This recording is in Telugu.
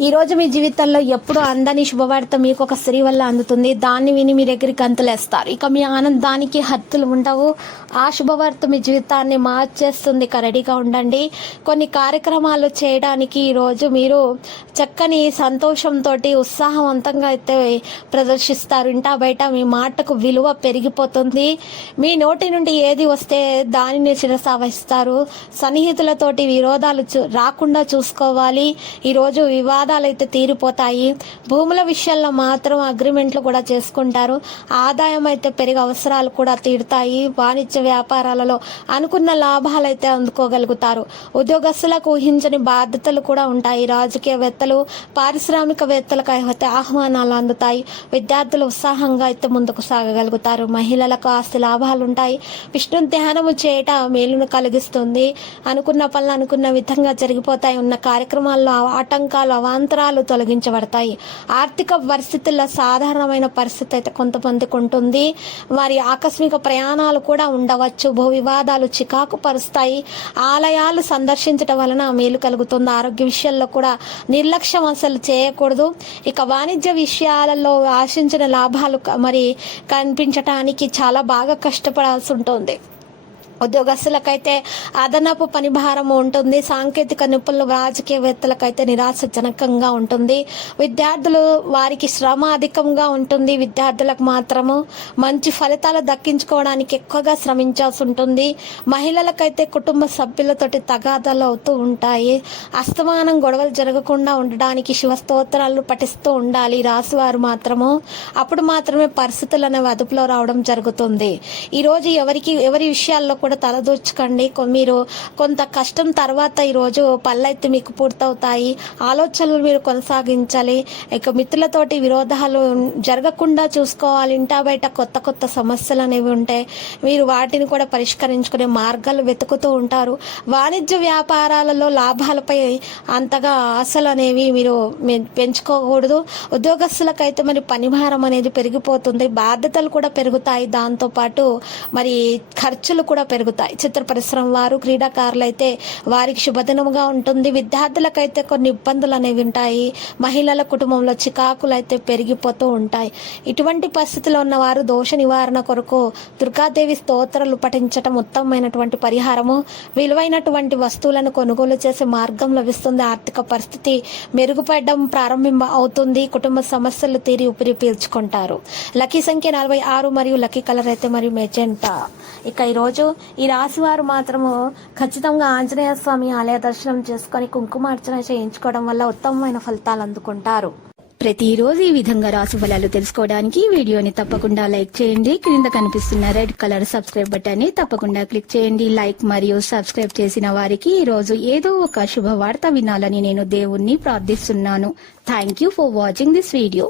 ఈ రోజు మీ జీవితంలో ఎప్పుడు అందని శుభవార్త మీకు ఒక స్త్రీ వల్ల అందుతుంది. దాన్ని విని మీ దగ్గరికి అంతులేస్తారు. ఇక మీ ఆనందానికి హద్దులు ఉండవు. ఆ శుభవార్త మీ జీవితాన్ని మార్చేస్తుంది. ఇక రెడీగా ఉండండి. కొన్ని కార్యక్రమాలు చేయడానికి ఈరోజు మీరు చక్కని సంతోషంతో ఉత్సాహవంతంగా అయితే ప్రదర్శిస్తారు. ఇంటా బయట మీ మాటకు విలువ పెరిగిపోతుంది. మీ నోటి నుండి ఏది వస్తే దానిని శిరస వహిస్తారు సన్నిహితులతోటి విరోధాలు చూ- రాకుండా చూసుకోవాలి. ఈరోజు వివాహ అయితే తీరిపోతాయి. భూముల విషయాల్లో మాత్రం అగ్రిమెంట్లు కూడా చేసుకుంటారు. ఆదాయం అయితే పెరిగి అవసరాలు కూడా తీరుతాయి. వాణిజ్య వ్యాపారాలలో అనుకున్న లాభాలు అయితే అందుకోగలుగుతారు. ఉద్యోగస్తులకు ఊహించని బాధ్యతలు కూడా ఉంటాయి. రాజకీయవేత్తలు పారిశ్రామికవేత్తలకు అయితే ఆహ్వానాలు అందుతాయి. విద్యార్థులు ఉత్సాహంగా అయితే ముందుకు సాగగలుగుతారు. మహిళలకు ఆస్తి లాభాలు ఉంటాయి. విష్ణు ధ్యానము చేయట మేలును కలిగిస్తుంది. అనుకున్న పనులు అనుకున్న విధంగా జరిగిపోతాయి. ఉన్న కార్యక్రమాల్లో ఆటంకాలు అవాంతరాలు తొలగించబడతాయి. ఆర్థిక పరిస్థితుల్లో సాధారణమైన పరిస్థితి అయితే కొంతమందికి ఉంటుంది. వారి ఆకస్మిక ప్రయాణాలు కూడా ఉండవచ్చు. భూ వివాదాలు చికాకు పరుస్తాయి. ఆలయాలు సందర్శించడం వలన మేలు కలుగుతుంది. ఆరోగ్య విషయాల్లో కూడా నిర్లక్ష్యం అసలు చేయకూడదు. ఇక వాణిజ్య విషయాలలో ఆశించిన లాభాలు మరి కనిపించటానికి చాలా బాగా కష్టపడాల్సి ఉంటుంది. ఉద్యోగస్తులకైతే అదనపు పని భారం ఉంటుంది. సాంకేతిక నిపుణులు రాజకీయవేత్తలకైతే నిరాశజనకంగా ఉంటుంది. విద్యార్థులు వారికి శ్రమ అధికంగా ఉంటుంది. విద్యార్థులకు మాత్రము మంచి ఫలితాలు దక్కించుకోవడానికి ఎక్కువగా శ్రమించాల్సి ఉంటుంది. మహిళలకైతే కుటుంబ సభ్యులతోటి తగాదాలు అవుతూ ఉంటాయి. అస్తమానం గొడవలు జరగకుండా ఉండడానికి శివస్తోత్రాలు పఠిస్తూ ఉండాలి. రాశివారు మాత్రము అప్పుడు మాత్రమే పరిస్థితులు అనేవి అదుపులో రావడం జరుగుతుంది. ఈరోజు ఎవరికి ఎవరి విషయాల్లో కూడా తలదూర్చకండి. కొ- మీరు కొంత కష్టం తర్వాత ఈరోజు పళ్ళైతే మీకు పూర్తవుతాయి. ఆలోచనలు మీరు కొనసాగించాలి. ఇక మిత్రులతోటి విరోధాలు జరగకుండా చూసుకోవాలి. ఇంటా బయట కొత్త కొత్త సమస్యలు అనేవి ఉంటాయి మీరు వాటిని కూడా పరిష్కరించుకునే మార్గాలు వెతుకుతూ ఉంటారు. వాణిజ్య వ్యాపారాలలో లాభాలపై అంతగా ఆశలు అనేవి మీరు పెంచుకోకూడదు. ఉద్యోగస్తులకైతే మరి పనిభారం అనేది పెరిగిపోతుంది. బాధ్యతలు కూడా పెరుగుతాయి. దాంతోపాటు మరి ఖర్చులు కూడా పెరుగుతాయి. చిత్ర పరిశ్రమ వారు క్రీడాకారులు అయితే వారికి శుభదినముగా ఉంటుంది. విద్యార్థులకైతే కొన్ని ఇబ్బందులు అనేవి ఉంటాయి. మహిళల కుటుంబంలో చికాకులు అయితే పెరిగిపోతూ ఉంటాయి. ఇటువంటి పరిస్థితిలో ఉన్న వారు దోష నివారణ కొరకు దుర్గాదేవి స్తోత్రాలు పఠించటం ఉత్తమమైనటువంటి పరిహారము. విలువైనటువంటి వస్తువులను కొనుగోలు చేసే మార్గం లభిస్తుంది. ఆర్థిక పరిస్థితి మెరుగుపడడం ప్రారంభం అవుతుంది. కుటుంబ సమస్యలు తీరి ఊపిరి పీల్చుకుంటారు. లక్కీ సంఖ్య నలభై ఆరు మరియు లక్కీ కలర్ అయితే మరియు మెజెంటా. ఇక ఈరోజు ఈ రాశి వారు మాత్రము ఖచ్చితంగా ఆంజనేయ స్వామి ఆలయ దర్శనం చేసుకొని కుంకుమార్చన చేయించుకోవడం వల్ల ఉత్తమమైన ఫలితాలు అందుకుంటారు. ప్రతిరోజు ఈ విధంగా రాశి ఫలాలు తెలుసుకోవడానికి వీడియోని తప్పకుండా లైక్ చేయండి. క్రింద కనిపిస్తున్న రెడ్ కలర్ సబ్స్క్రైబ్ బటన్ని తప్పకుండా క్లిక్ చేయండి. లైక్ మరియు సబ్స్క్రైబ్ చేసిన వారికి ఈ రోజు ఏదో ఒక శుభవార్త వినాలని నేను దేవుణ్ణి ప్రార్థిస్తున్నాను. Thank you for watching this video